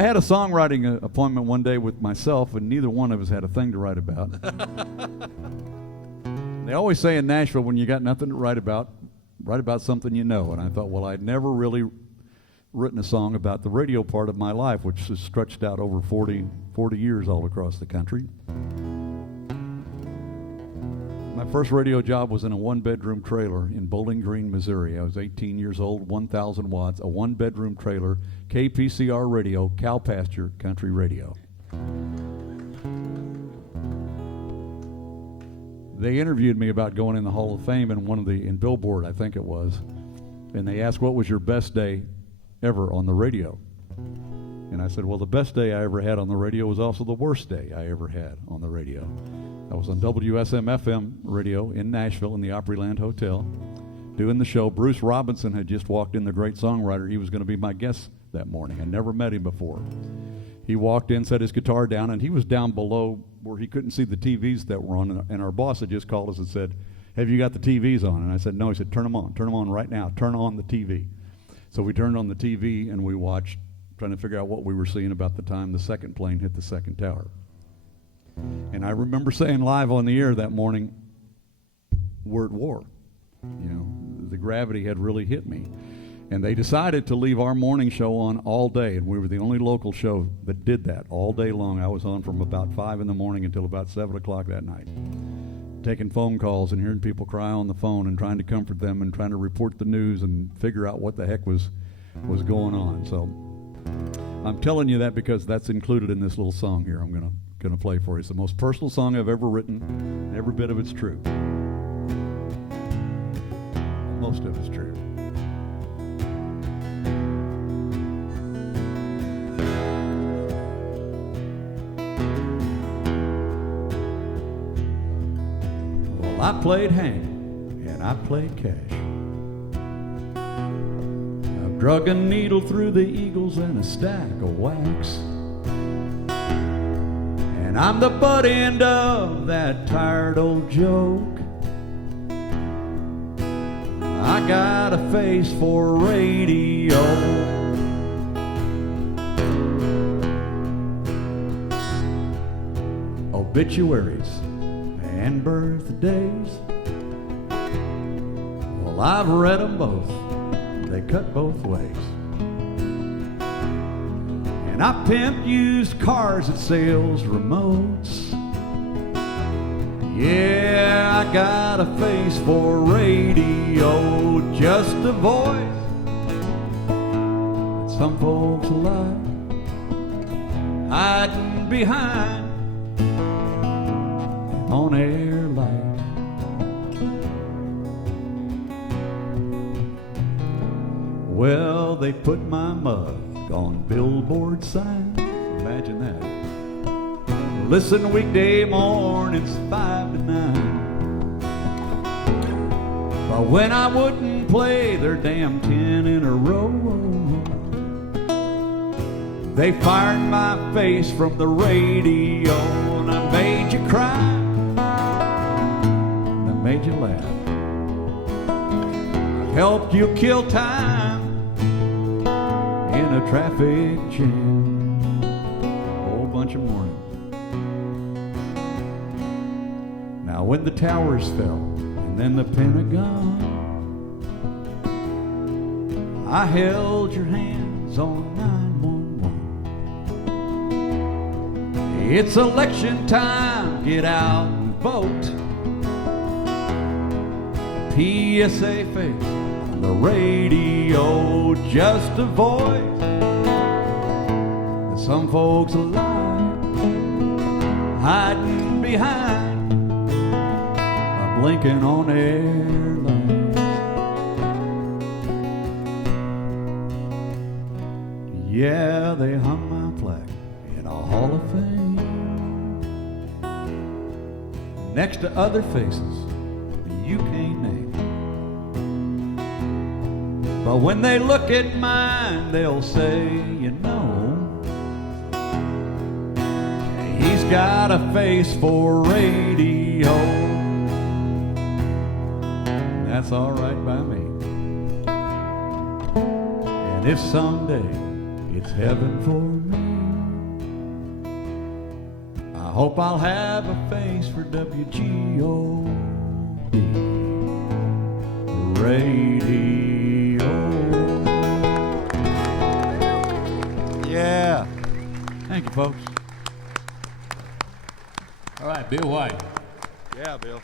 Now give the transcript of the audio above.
I had a songwriting appointment one day with myself, and neither one of us had a thing to write about. They always say in Nashville, when you got nothing to write about something you know. And I thought, well, I'd never really written a song about the radio part of my life, which has stretched out over 40 years all across the country. My first radio job was in a one-bedroom trailer in Bowling Green, Missouri. I was 18 years old, 1,000 watts, a one-bedroom trailer, KPCR radio, cow pasture country radio. They interviewed me about going in the Hall of Fame in Billboard, I think it was, and they asked, what was your best day ever on the radio? And I said, well, the best day I ever had on the radio was also the worst day I ever had on the radio. I was on WSM-FM radio in Nashville in the Opryland Hotel doing the show. Bruce Robinson had just walked in, the great songwriter. He was going to be my guest that morning. I never met him before. He walked in, set his guitar down, and he was down below where he couldn't see the TVs that were on. And our boss had just called us and said, have you got the TVs on? And I said, no. He said, turn them on right now. Turn on the TV. So we turned on the TV and we watched, trying to figure out what we were seeing about the time the second plane hit the second tower. And I remember saying live on the air that morning, we're at war. You know, the gravity had really hit me. And they decided to leave our morning show on all day, and we were the only local show that did that all day long. I was on from about 5 in the morning until about 7 o'clock that night, taking phone calls and hearing people cry on the phone and trying to comfort them and trying to report the news and figure out what the heck was going on. So I'm telling you that because that's included in this little song here I'm gonna play for you. It's the most personal song I've ever written, and every bit of it's true. Most of it's true. Well, I played Hank and I played Cash. I've drug a needle through the Eagles and a stack of wax. And I'm the butt end of that tired old joke. I got a face for radio. Obituaries and birthdays, well, I've read them both. They cut both ways. And I pimp used cars at sales remotes. Yeah, I got a face for radio, just a voice that some folks like, hiding behind an on-air light. Well, they put my mug on billboard signs. Imagine that. Listen weekday mornings 5 to 9. But when I wouldn't play their damn 10 in a row, they fired my face from the radio. And I made you cry, and I made you laugh. I helped you kill time in a traffic jam. A whole bunch of mornings. Now when the towers fell and then the Pentagon, I held your hands on 911. It's election time, get out and vote. PSA face on the radio, just a voice that some folks like, hiding behind blinking on air light. Yeah, they hung my plaque in a Hall of Fame next to other faces you can't name. But when they look at mine, they'll say, you know, he's got a face for radio. That's all right by me. And if someday it's heaven for me, I hope I'll have a face for WGOD radio. Yeah. Thank you, folks. All right, Bill Whyte. Yeah, Bill.